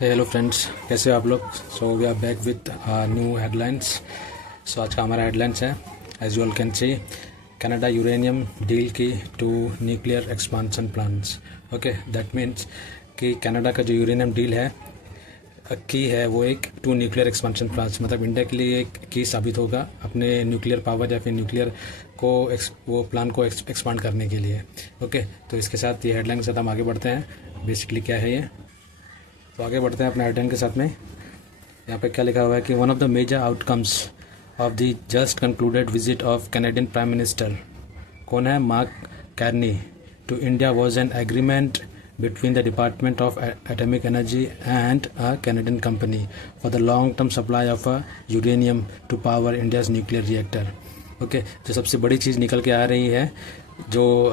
Hello friends, कैसे हो आप लोग। So we are back with new headlines. So आज का हमारा हेडलाइंस है, as you all can see, Canada uranium deal key to nuclear expansion plans. Okay, that means कि कनाडा का जो यूरेनियम डील है की है वो एक टू न्यूक्लियर एक्सपांशन प्लान्स, मतलब इंडिया के लिए एक की साबित होगा अपने न्यूक्लियर पावर या फिर न्यूक्लियर को वो प्लान को एक्सपांड करने के लिए। ओके, तो इसके साथ ये हेडलाइन के साथ हम आगे बढ़ते हैं। बेसिकली क्या है ये, तो आगे बढ़ते हैं अपने हेडलाइन के साथ में। यहाँ पे क्या लिखा हुआ है कि one of the major outcomes of the just concluded visit of Canadian prime minister, कौन है, Mark Carney, to India was an agreement between the Department of Atomic Energy and a Canadian company for the long-term supply of uranium to power India's nuclear reactor. Okay, जो सबसे बड़ी चीज़ निकल के आ रही है, जो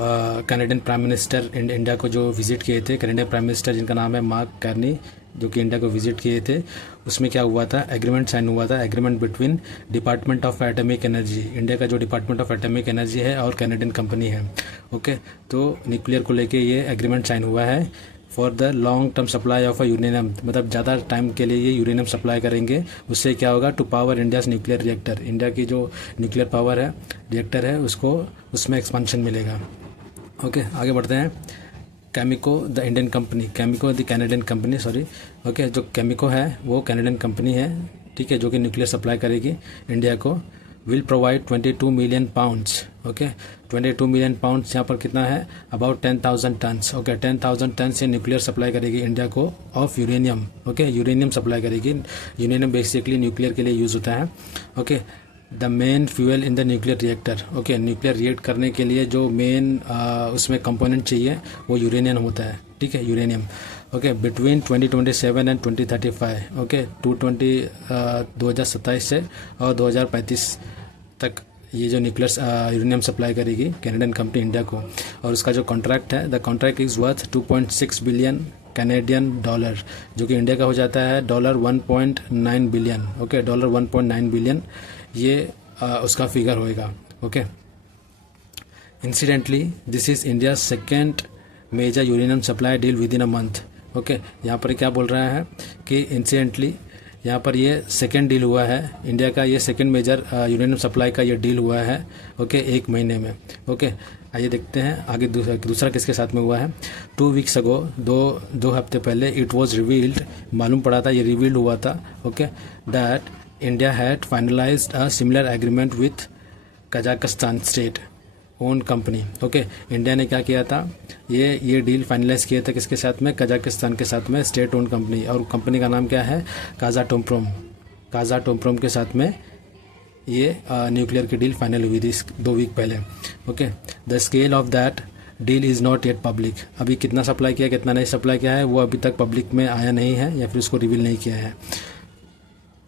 कनाडियन प्राइम मिनिस्टर इंडिया को जो विज़िट किए थे, कनाडियन प्राइम मिनिस्टर जिनका नाम है मार्क कार्नी, जो कि इंडिया को विज़िट किए थे, उसमें क्या हुआ था, एग्रीमेंट साइन हुआ था, agreement between department of atomic energy, India का जो डिपार्टमेंट ऑफ एटॉमिक एनर्जी है और कनाडियन कंपनी है। ओके, तो न्यूक्लियर को लेके ये एग्रीमेंट साइन हुआ है for the long term supply of a uranium, मतलब ज़्यादा टाइम के लिए ये यूरेनियम सप्लाई करेंगे। उससे क्या होगा, to power India's nuclear reactor, India की जो न्यूक्लियर पावर है, रिएक्टर है, उसको उसमें एक्सपांशन मिलेगा। ओके, आगे बढ़ते हैं। Cameco the Indian company, Cameco the Canadian company, sorry. Okay, जो केमिको है वो कैनेडियन कंपनी है, ठीक है, जो कि न्यूक्लियर सप्लाई करेगी इंडिया को। Will provide 22 million pounds. Okay, 22 million pounds यहाँ पर कितना है, अबाउट 10,000 टन्स। ओके, 10,000 टन से न्यूक्लियर सप्लाई करेगी इंडिया को of uranium. Okay, uranium supply करेगी। यूरेनियम बेसिकली न्यूक्लियर के लिए यूज़ होता है। Okay, the main fuel in the nuclear reactor. Okay, nuclear react करने के लिए जो मेन उसमें कंपोनेंट चाहिए वो यूरेनियम होता है, ठीक है, uranium. Okay, between 2027 and 2035। Okay, 2027 से और 2035 तक ये जो न्यूक्लियर यूरेनियम सप्लाई करेगी कैनेडियन कंपनी इंडिया को। और उसका जो कॉन्ट्रैक्ट है, the contract is worth 2.6 billion Canadian dollar, जो कि इंडिया का हो जाता है dollar 1.9 billion. Okay, dollar 1.9 billion ये उसका फिगर होएगा। Okay, incidentally this is India second major uranium supply deal within a month. Okay, यहाँ पर क्या बोल रहा है कि इंसिडेंटली यहाँ पर ये सेकेंड डील हुआ है इंडिया का, ये सेकेंड मेजर यूरेनियम सप्लाई का ये डील हुआ है। ओके, एक महीने में। ओके, आइए देखते हैं आगे दूसरा किसके साथ में हुआ है। 2 वीक्स अगो, दो हफ्ते पहले, इट वॉज रिवील्ड, मालूम पड़ा था, ये रिवील्ड हुआ था। Okay, that India had finalised a similar agreement with Kazakhstan state own company. Okay, India ने क्या किया था, ये डील फाइनलाइज किया था किसके साथ में, कजाकिस्तान के साथ में, स्टेट ओन कंपनी, और कंपनी का नाम क्या है, काजाटोम्प्रोम के साथ में ये न्यूक्लियर की डील फाइनल हुई थी 2 वीक पहले। Okay, the scale of that deal is not yet public, अभी कितना सप्लाई किया कितना नहीं सप्लाई किया है वो अभी तक पब्लिक में आया नहीं है या फिर उसको रिवील नहीं किया है।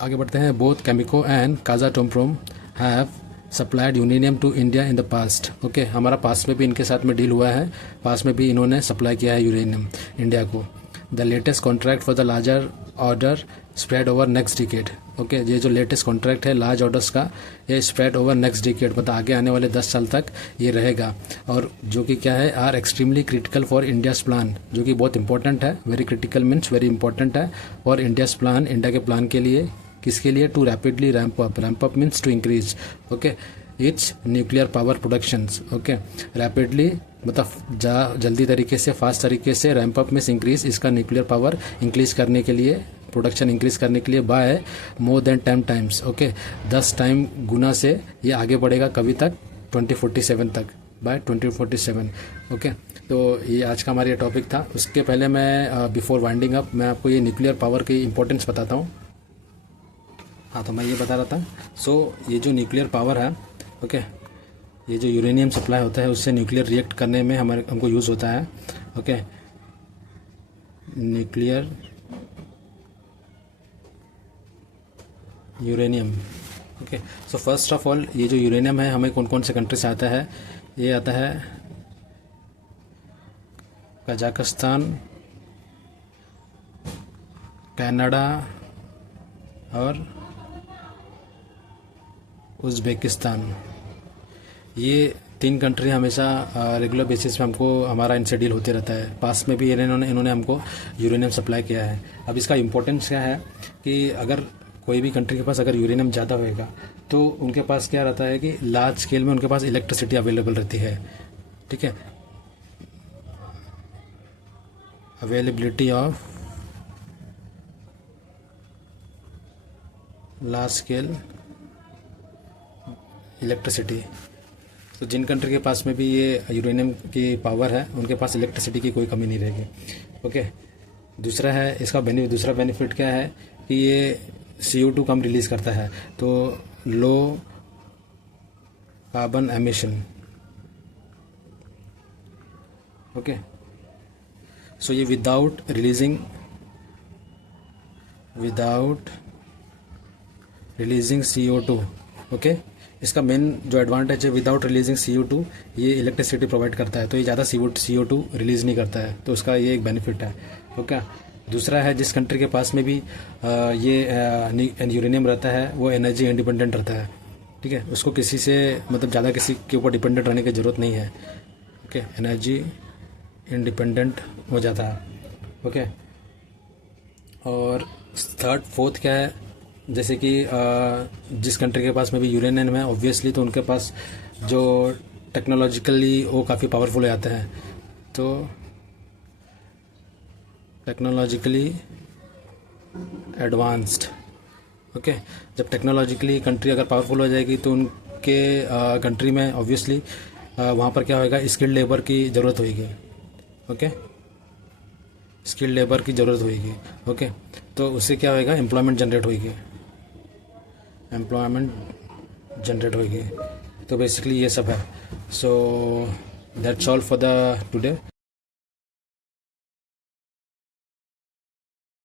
आगे बढ़ते हैं। Both Cameco and Kazatomprom have supplied uranium to India in the past. Okay, हमारा पास में भी इनके साथ में डील हुआ है, पास में भी इन्होंने सप्लाई किया है यूरेनियम इंडिया को। The latest contract for the larger order spread over next decade. Okay, ये जो लेटेस्ट कॉन्ट्रैक्ट है लार्ज ऑर्डर्स का, ये स्प्रेड ओवर नेक्स्ट डिकेड, मतलब आगे आने वाले 10 साल तक ये रहेगा। और जो कि क्या है, are extremely critical for India's plan, जो कि बहुत इंपॉर्टेंट है, very critical means very important है फॉर इंडियाज़ प्लान, इंडिया के प्लान के लिए। किसके लिए, to rapidly ramp up means to increase. Okay, its nuclear power productions. Okay, rapidly मतलब जल्दी तरीके से, फास्ट तरीके से, रैम्प अप मीन्स इंक्रीज, इसका न्यूक्लियर पावर इंक्रीज करने के लिए, प्रोडक्शन इंक्रीज करने के लिए by more than 10 times. Okay, 10 time गुना से ये आगे बढ़ेगा, कभी तक, 2047 तक, बाय 2047। ओके, तो ये आज का हमारा ये टॉपिक था। उसके पहले मैं बिफोर वाइंडिंग अप मैं आपको ये न्यूक्लियर पावर की इंपॉर्टेंस बताता हूँ। हाँ, तो मैं ये बता रहा था। सो ये जो न्यूक्लियर पावर है, ओके, ये जो यूरेनियम सप्लाई होता है उससे न्यूक्लियर रिएक्ट करने में हमको यूज़ होता है। Okay, nuclear uranium. Okay, so first of all ये जो यूरेनियम है हमें कौन कौन से कंट्री से आता है, ये आता है कजाकिस्तान, कनाडा और उज़्बेकिस्तान। ये 3 कंट्री हमेशा रेगुलर बेसिस पे हमको हमारा इनसे डील होते रहता है। पास में भी इन्होंने हमको यूरेनियम सप्लाई किया है। अब इसका इम्पोर्टेंस क्या है कि अगर कोई भी कंट्री के पास अगर यूरेनियम ज़्यादा होएगा तो उनके पास क्या रहता है कि लार्ज स्केल में उनके पास इलेक्ट्रिसिटी अवेलेबल रहती है। ठीक है, availability of large scale electricity. तो जिन कंट्री के पास में भी ये यूरेनियम की पावर है उनके पास इलेक्ट्रिसिटी की कोई कमी नहीं रहेगी। ओके, दूसरा है इसका दूसरा बेनिफिट क्या है कि ये CO2 कम रिलीज़ करता है, तो लो कार्बन एमिशन। ओके, सो ये विदाउट रिलीजिंग CO2। ओके, इसका मेन जो एडवांटेज है विदाउट रिलीजिंग CO2 ये इलेक्ट्रिसिटी प्रोवाइड करता है, तो ये ज़्यादा CO2 रिलीज़ नहीं करता है, तो उसका ये एक बेनिफिट है। ओके, दूसरा है जिस कंट्री के पास में भी ये यूरेनियम रहता है वो एनर्जी इंडिपेंडेंट रहता है। ठीक है, उसको किसी से मतलब ज़्यादा किसी के ऊपर डिपेंडेंट रहने की ज़रूरत नहीं है। ओके, एनर्जी इंडिपेंडेंट हो जाता है। ओके, और फोर्थ क्या है, जैसे कि जिस कंट्री के पास में भी यूरेनियम है ऑब्वियसली तो उनके पास जो टेक्नोलॉजिकली वो काफ़ी पावरफुल हो जाते हैं। तो टेक्नोलॉजिकली एडवांस्ड। ओके, जब टेक्नोलॉजिकली कंट्री अगर पावरफुल हो जाएगी तो उनके कंट्री में ऑब्वियसली वहाँ पर क्या होएगा, स्किल्ड लेबर की ज़रूरत होगी। ओके, स्किल्ड लेबर की ज़रूरत होगी। ओके, तो उससे क्या होएगा, एम्प्लॉयमेंट जनरेट होगी। तो बेसिकली ये सब है। So that's all for the today.